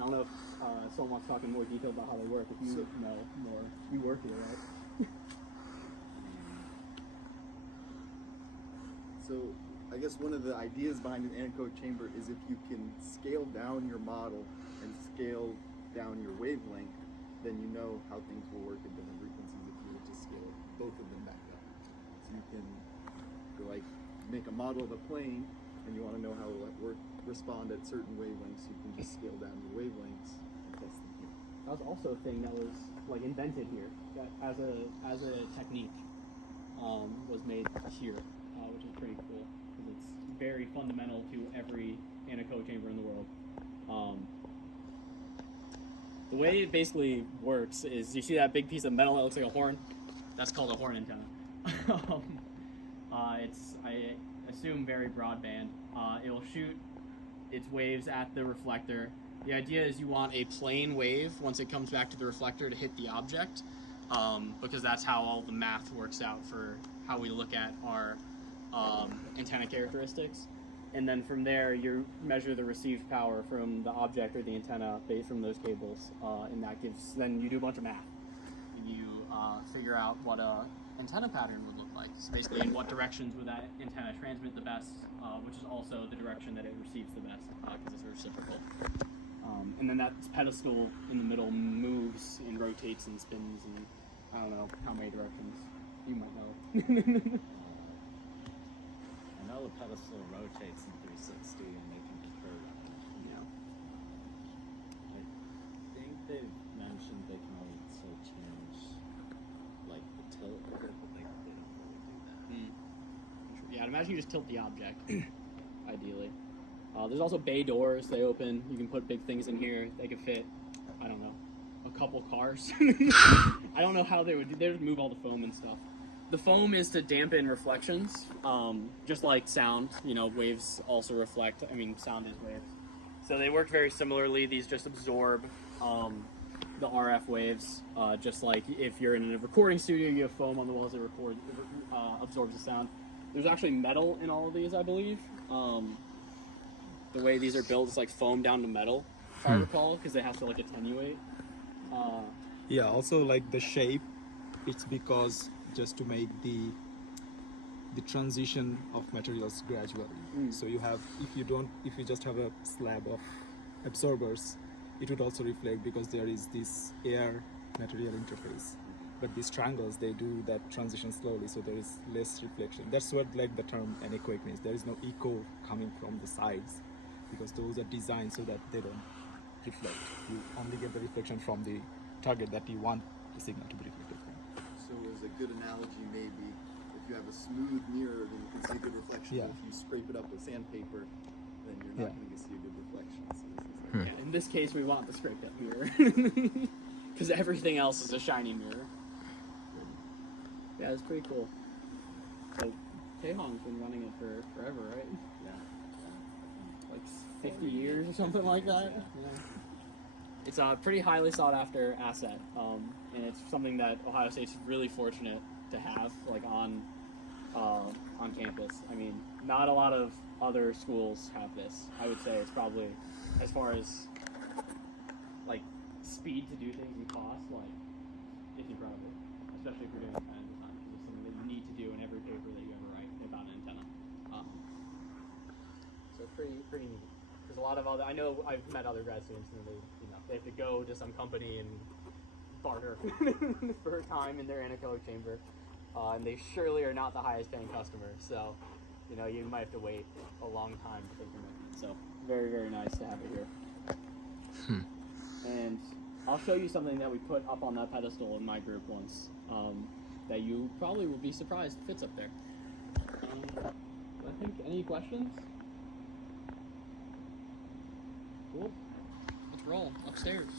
I don't know if someone wants to talk in more detail about how they work. If you know more, you work here, right? So I guess one of the ideas behind an anechoic chamber is if you can scale down your model and scale down your wavelength, then you know how things will work at different frequencies if you were to scale both of them back up. So you can like make a model of a plane and you want to know how it will respond at certain wavelengths, you can just scale down your wavelengths and test them here. That was also a thing that was like invented here, that as a technique was made here, which is pretty cool because it's very fundamental to every anechoic chamber in the world. The way it basically works is you see that big piece of metal that looks like a horn? That's called a horn antenna. It's, I assume, very broadband. It will shoot its waves at the reflector. The idea is you want a plane wave once it comes back to the reflector to hit the object, because that's how all the math works out for how we look at our antenna characteristics. And then from there, you measure the received power from the object or the antenna based from those cables, and that gives, then you do a bunch of math. You figure out what a antenna pattern would look like. So basically, in what directions would that antenna transmit the best, which is also the direction that it receives the best, because it's reciprocal. And then that pedestal in the middle moves and rotates and spins, and I don't know how many directions. You might know. I know the pedestal rotates in 360 and they can convert. Yeah. I think they've mentioned they can also change like the tilt of it, but they don't really do that. Yeah, I'd imagine you just tilt the object, ideally. There's also bay doors. They open. You can put big things in here. They could fit, I don't know, a couple cars. I don't know how they would do. They would move all the foam and stuff. The foam is to dampen reflections, just like sound. You know, waves also reflect. I mean, sound is waves. So they work very similarly. These just absorb the RF waves, just like if you're in a recording studio, you have foam on the walls that absorbs the sound. There's actually metal in all of these, I believe. The way these are built is like foam down to metal, if I recall, because they have to like attenuate. Yeah, also like the shape, it's because just to make the transition of materials gradually. So you have, if you just have a slab of absorbers, it would also reflect because there is this air material interface. But these triangles, they do that transition slowly, so there is less reflection. That's what like the term anechoic means. There is no echo coming from the sides because those are designed so that they don't reflect. You only get the reflection from the target that you want the signal to be reflected from. So as a good analogy, maybe if you have a smooth mirror, then you can see a good reflection. Yeah. But if you scrape it up with sandpaper, then you're not going to see a good reflection. So this is like Yeah, in this case, we want the scraped up mirror, because everything else is a shiny mirror. Yeah, it's pretty cool. So, Taehong's been running it for forever, right? Yeah. Like 50 years or something like that. Yeah. It's a pretty highly sought after asset, and it's something that Ohio State's really fortunate to have, like on campus. I mean, not a lot of other schools have this. I would say it's probably, as far as like speed to do things and cost, like it's incredible, especially if you're doing antenna design, because it's something that you need to do in every paper that you ever write about an antenna. So pretty neat. There's a lot of other. I know I've met other grad students, and they have to go to some company and barter for time in their anechoic chamber, and they surely are not the highest paying customer. So, you might have to wait a long time to take your money. So, very, very nice to have it here. And I'll show you something that we put up on that pedestal in my group once, that you probably will be surprised fits up there. I think, any questions? Cool. Let's roll upstairs.